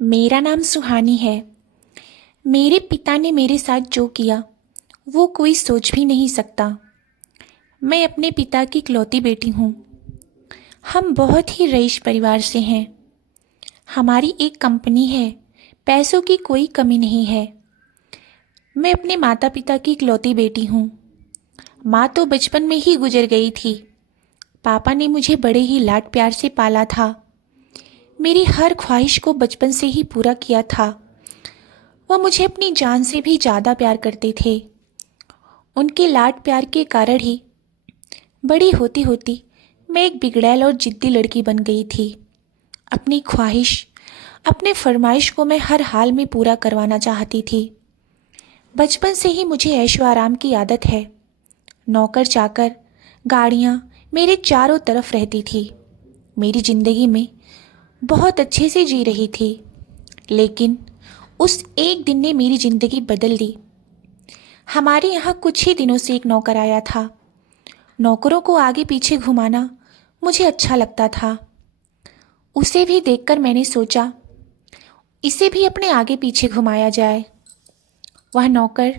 मेरा नाम सुहानी है। मेरे पिता ने मेरे साथ जो किया वो कोई सोच भी नहीं सकता। मैं अपने पिता की इकलौती बेटी हूँ। हम बहुत ही रईस परिवार से हैं। हमारी एक कंपनी है, पैसों की कोई कमी नहीं है। मैं अपने माता पिता की इकलौती बेटी हूँ। माँ तो बचपन में ही गुजर गई थी। पापा ने मुझे बड़े ही लाड प्यार से पाला था। मेरी हर ख्वाहिश को बचपन से ही पूरा किया था। वह मुझे अपनी जान से भी ज़्यादा प्यार करते थे। उनके लाड प्यार के कारण ही बड़ी होती होती मैं एक बिगड़ैल और जिद्दी लड़की बन गई थी। अपनी ख्वाहिश, अपने फरमाइश को मैं हर हाल में पूरा करवाना चाहती थी। बचपन से ही मुझे ऐशो आराम की आदत है। नौकर चाकर, गाड़ियाँ मेरे चारों तरफ रहती थी। मेरी ज़िंदगी में बहुत अच्छे से जी रही थी। लेकिन उस एक दिन ने मेरी ज़िंदगी बदल दी। हमारे यहाँ कुछ ही दिनों से एक नौकर आया था। नौकरों को आगे पीछे घुमाना मुझे अच्छा लगता था। उसे भी देखकर मैंने सोचा इसे भी अपने आगे पीछे घुमाया जाए। वह नौकर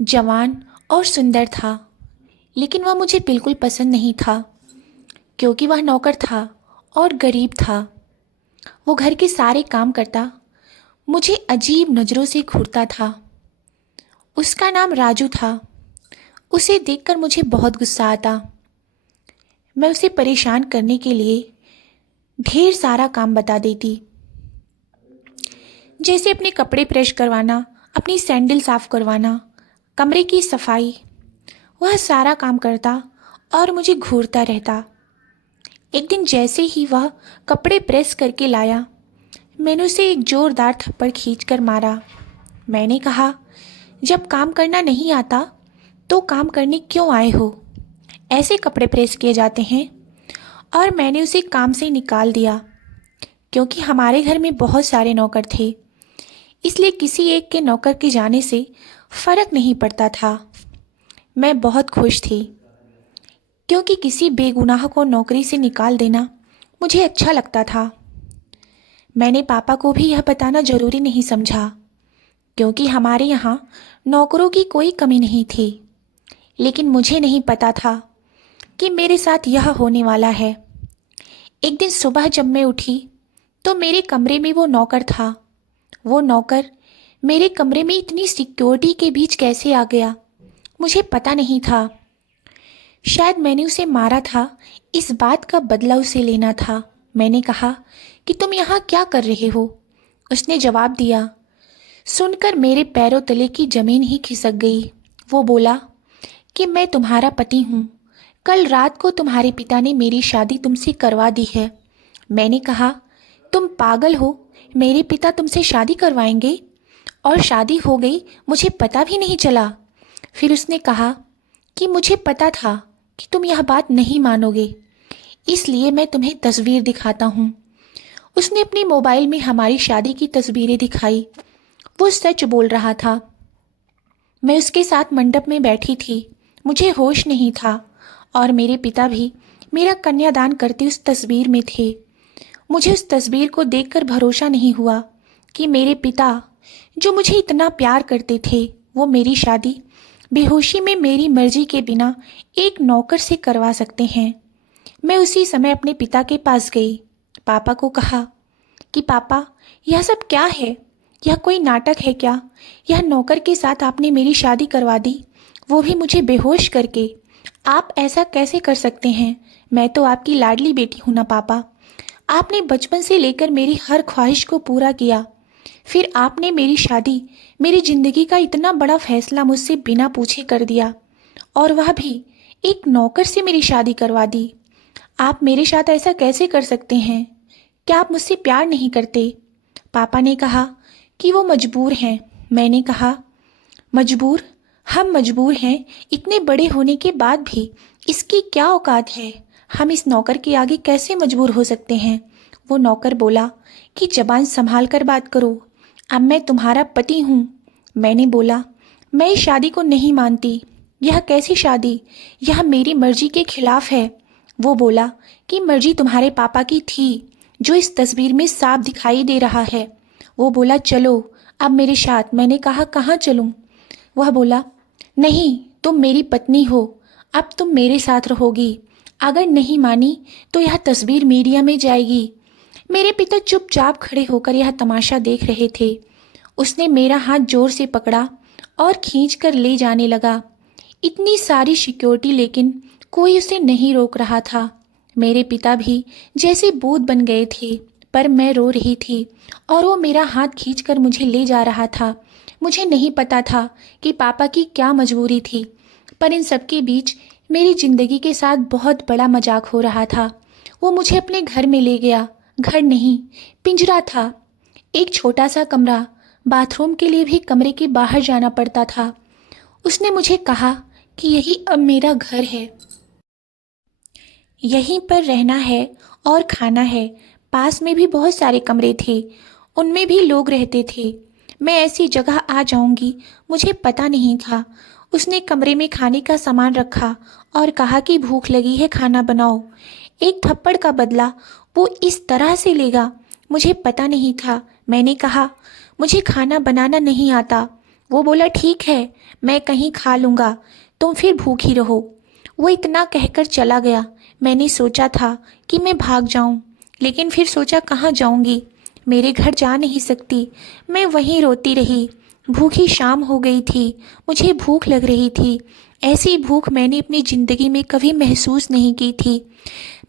जवान और सुंदर था, लेकिन वह मुझे बिल्कुल पसंद नहीं था, क्योंकि वह नौकर था और गरीब था। वो घर के सारे काम करता, मुझे अजीब नज़रों से घूरता था। उसका नाम राजू था। उसे देखकर मुझे बहुत गुस्सा आता। मैं उसे परेशान करने के लिए ढेर सारा काम बता देती, जैसे अपने कपड़े प्रेस करवाना, अपनी सैंडल साफ करवाना, कमरे की सफाई। वह सारा काम करता और मुझे घूरता रहता। एक दिन जैसे ही वह कपड़े प्रेस करके लाया, मैंने उसे एक ज़ोरदार थप्पड़ खींचकर मारा। मैंने कहा, जब काम करना नहीं आता तो काम करने क्यों आए हो? ऐसे कपड़े प्रेस किए जाते हैं। और मैंने उसे काम से निकाल दिया। क्योंकि हमारे घर में बहुत सारे नौकर थे, इसलिए किसी एक के नौकर के जाने से फ़र्क नहीं पड़ता था। मैं बहुत खुश थी, क्योंकि किसी बेगुनाह को नौकरी से निकाल देना मुझे अच्छा लगता था। मैंने पापा को भी यह बताना ज़रूरी नहीं समझा, क्योंकि हमारे यहाँ नौकरों की कोई कमी नहीं थी। लेकिन मुझे नहीं पता था कि मेरे साथ यह होने वाला है। एक दिन सुबह जब मैं उठी तो मेरे कमरे में वो नौकर था। वो नौकर मेरे कमरे में इतनी सिक्योरिटी के बीच कैसे आ गया, मुझे पता नहीं था। शायद मैंने उसे मारा था, इस बात का बदला उसे लेना था। मैंने कहा कि तुम यहाँ क्या कर रहे हो? उसने जवाब दिया। सुनकर मेरे पैरों तले की ज़मीन ही खिसक गई। वो बोला कि मैं तुम्हारा पति हूँ। कल रात को तुम्हारे पिता ने मेरी शादी तुमसे करवा दी है। मैंने कहा, तुम पागल हो? मेरे पिता तुमसे शादी करवाएंगे? और शादी हो गई, मुझे पता भी नहीं चला। फिर उसने कहा कि मुझे पता था कि तुम यह बात नहीं मानोगे, इसलिए मैं तुम्हें तस्वीर दिखाता हूँ। उसने अपने मोबाइल में हमारी शादी की तस्वीरें दिखाई। वो सच बोल रहा था। मैं उसके साथ मंडप में बैठी थी। मुझे होश नहीं था और मेरे पिता भी मेरा कन्यादान करते उस तस्वीर में थे। मुझे उस तस्वीर को देखकर भरोसा नहीं हुआ कि मेरे पिता, जो मुझे इतना प्यार करते थे, वो मेरी शादी बेहोशी में मेरी मर्जी के बिना एक नौकर से करवा सकते हैं। मैं उसी समय अपने पिता के पास गई। पापा को कहा कि पापा, यह सब क्या है? यह कोई नाटक है क्या? यह नौकर के साथ आपने मेरी शादी करवा दी, वो भी मुझे बेहोश करके। आप ऐसा कैसे कर सकते हैं? मैं तो आपकी लाडली बेटी हूँ ना पापा। आपने बचपन से लेकर मेरी हर ख्वाहिश को पूरा किया, फिर आपने मेरी शादी, मेरी ज़िंदगी का इतना बड़ा फैसला मुझसे बिना पूछे कर दिया, और वह भी एक नौकर से मेरी शादी करवा दी। आप मेरे साथ ऐसा कैसे कर सकते हैं? क्या आप मुझसे प्यार नहीं करते? पापा ने कहा कि वो मजबूर हैं। मैंने कहा, मजबूर? हम मजबूर हैं, इतने बड़े होने के बाद भी। इसकी क्या औकात है? हम इस नौकर के आगे कैसे मजबूर हो सकते हैं? वो नौकर बोला कि जबान संभाल कर बात करो, अब मैं तुम्हारा पति हूँ। मैंने बोला, मैं इस शादी को नहीं मानती। यह कैसी शादी? यह मेरी मर्जी के खिलाफ है। वो बोला कि मर्जी तुम्हारे पापा की थी, जो इस तस्वीर में साफ दिखाई दे रहा है। वो बोला चलो अब मेरे साथ। मैंने कहा कहाँ चलूँ? वह बोला नहीं, तुम मेरी पत्नी हो, अब तुम मेरे साथ रहोगी। अगर नहीं मानी तो यह तस्वीर मीडिया में जाएगी। मेरे पिता चुपचाप खड़े होकर यह तमाशा देख रहे थे। उसने मेरा हाथ जोर से पकड़ा और खींच कर ले जाने लगा। इतनी सारी सिक्योरिटी, लेकिन कोई उसे नहीं रोक रहा था। मेरे पिता भी जैसे भूत बन गए थे, पर मैं रो रही थी और वो मेरा हाथ खींचकर मुझे ले जा रहा था। मुझे नहीं पता था कि पापा की क्या मजबूरी थी, पर इन सब के बीच मेरी ज़िंदगी के साथ बहुत बड़ा मजाक हो रहा था। वो मुझे अपने घर में ले गया। घर नहीं, पिंजरा था। एक छोटा सा कमरा, बाथरूम के लिए भी कमरे के बाहर जाना पड़ता था। उसने मुझे कहा कि यही अब मेरा घर है, यहीं पर रहना है और खाना है। पास में भी बहुत सारे कमरे थे, उनमें भी लोग रहते थे। मैं ऐसी जगह आ जाऊंगी मुझे पता नहीं था। उसने कमरे में खाने का सामान रखा और कहा कि भूख लगी है, खाना बनाओ। एक थप्पड़ का बदला वो इस तरह से लेगा, मुझे पता नहीं था। मैंने कहा मुझे खाना बनाना नहीं आता। वो बोला ठीक है, मैं कहीं खा लूँगा, तुम फिर भूखी रहो। वो इतना कहकर चला गया। मैंने सोचा था कि मैं भाग जाऊं, लेकिन फिर सोचा कहाँ जाऊंगी, मेरे घर जा नहीं सकती। मैं वहीं रोती रही। भूखी शाम हो गई थी, मुझे भूख लग रही थी। ऐसी भूख मैंने अपनी ज़िंदगी में कभी महसूस नहीं की थी।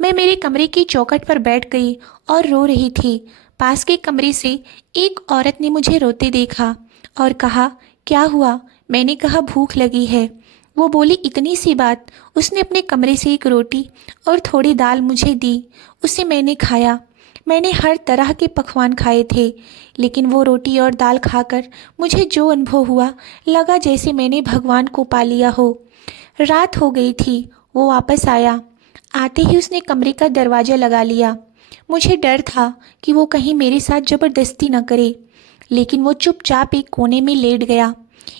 मैं मेरे कमरे की चौखट पर बैठ गई और रो रही थी। पास के कमरे से एक औरत ने मुझे रोते देखा और कहा क्या हुआ? मैंने कहा भूख लगी है। वो बोली इतनी सी बात। उसने अपने कमरे से एक रोटी और थोड़ी दाल मुझे दी, उसे मैंने खाया। मैंने हर तरह के पकवान खाए थे, लेकिन वो रोटी और दाल खाकर मुझे जो अनुभव हुआ, लगा जैसे मैंने भगवान को पा लिया हो। रात हो गई थी। वो वापस आया। आते ही उसने कमरे का दरवाज़ा लगा लिया। मुझे डर था कि वो कहीं मेरे साथ ज़बरदस्ती न करे, लेकिन वो चुपचाप एक कोने में लेट गया।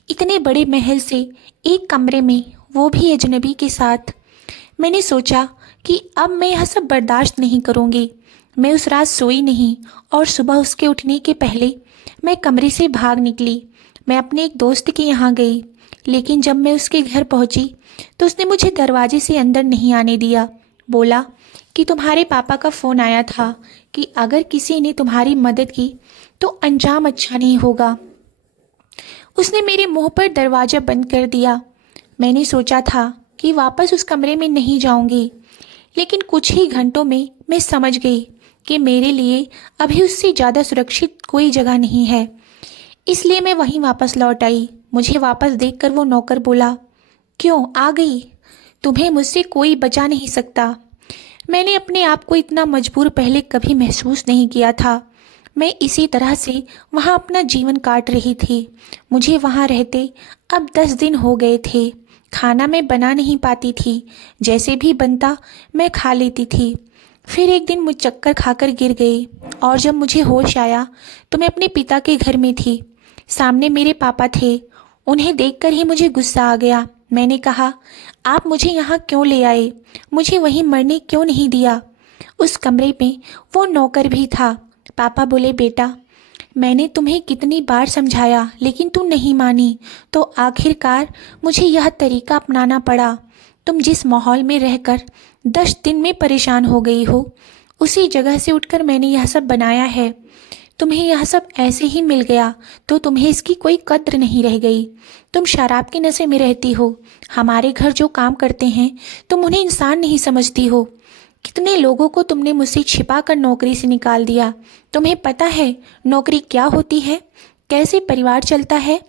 इतने बड़े महल से एक कमरे में, वो भी अजनबी के साथ। मैंने सोचा कि अब मैं यह सब बर्दाश्त नहीं करूँगी। मैं उस रात सोई नहीं और सुबह उसके उठने के पहले मैं कमरे से भाग निकली। मैं अपने एक दोस्त के यहाँ गई, लेकिन जब मैं उसके घर पहुँची तो उसने मुझे दरवाजे से अंदर नहीं आने दिया। बोला कि तुम्हारे पापा का फ़ोन आया था कि अगर किसी ने तुम्हारी मदद की तो अंजाम अच्छा नहीं होगा। उसने मेरे मुंह पर दरवाज़ा बंद कर दिया। मैंने सोचा था कि वापस उस कमरे में नहीं जाऊंगी, लेकिन कुछ ही घंटों में मैं समझ गई कि मेरे लिए अभी उससे ज़्यादा सुरक्षित कोई जगह नहीं है। इसलिए मैं वहीं वापस लौट आई। मुझे वापस देखकर वो नौकर बोला क्यों आ गई? तुम्हें मुझसे कोई बचा नहीं सकता। मैंने अपने आप को इतना मजबूर पहले कभी महसूस नहीं किया था। मैं इसी तरह से वहाँ अपना जीवन काट रही थी। मुझे वहाँ रहते अब 10 दिन हो गए थे। खाना मैं बना नहीं पाती थी, जैसे भी बनता मैं खा लेती थी। फिर एक दिन मुझ चक्कर खाकर गिर गई और जब मुझे होश आया तो मैं अपने पिता के घर में थी। सामने मेरे पापा थे। उन्हें देखकर ही मुझे गुस्सा आ गया। मैंने कहा आप मुझे यहाँ क्यों ले आए? मुझे वहीं मरने क्यों नहीं दिया? उस कमरे में वो नौकर भी था। पापा बोले बेटा, मैंने तुम्हें कितनी बार समझाया लेकिन तुम नहीं मानी, तो आखिरकार मुझे यह तरीका अपनाना पड़ा। तुम जिस माहौल में रहकर 10 दिन में परेशान हो गई हो, उसी जगह से उठकर मैंने यह सब बनाया है। तुम्हें यह सब ऐसे ही मिल गया तो तुम्हें इसकी कोई कद्र नहीं रह गई। तुम शराब के नशे में रहती हो। हमारे घर जो काम करते हैं तुम उन्हें इंसान नहीं समझती हो। कितने लोगों को तुमने मुझसे छिपा कर नौकरी से निकाल दिया। तुम्हें पता है नौकरी क्या होती है, कैसे परिवार चलता है?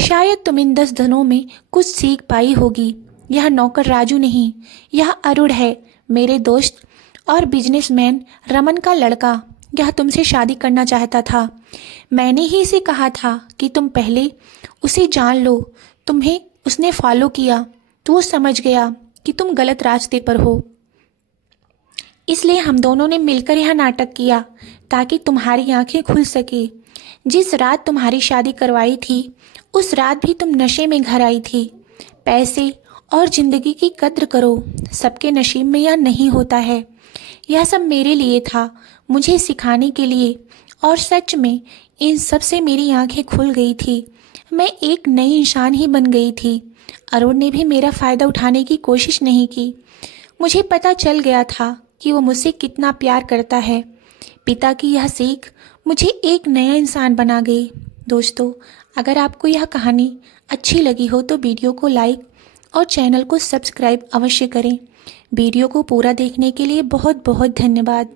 शायद तुम इन 10 दिनों में कुछ सीख पाई होगी। यह नौकर राजू नहीं, यह अरुण है, मेरे दोस्त और बिजनेसमैन रमन का लड़का। यह तुमसे शादी करना चाहता था। मैंने ही इसे कहा था कि तुम पहले उसे जान लो। तुम्हें उसने फॉलो किया तो वो समझ गया कि तुम गलत रास्ते पर हो। इसलिए हम दोनों ने मिलकर यह नाटक किया ताकि तुम्हारी आंखें खुल सके। जिस रात तुम्हारी शादी करवाई थी उस रात भी तुम नशे में घर आई थी। पैसे और ज़िंदगी की कद्र करो, सबके नसीब में यह नहीं होता है। यह सब मेरे लिए था, मुझे सिखाने के लिए और सच में इन सब से मेरी आंखें खुल गई थी। मैं एक नई इंसान ही बन गई थी। अरुण ने भी मेरा फ़ायदा उठाने की कोशिश नहीं की। मुझे पता चल गया था कि वो मुझसे कितना प्यार करता है। पिता की यह सीख मुझे एक नया इंसान बना गई। दोस्तों, अगर आपको यह कहानी अच्छी लगी हो तो वीडियो को लाइक और चैनल को सब्सक्राइब अवश्य करें। वीडियो को पूरा देखने के लिए बहुत बहुत धन्यवाद।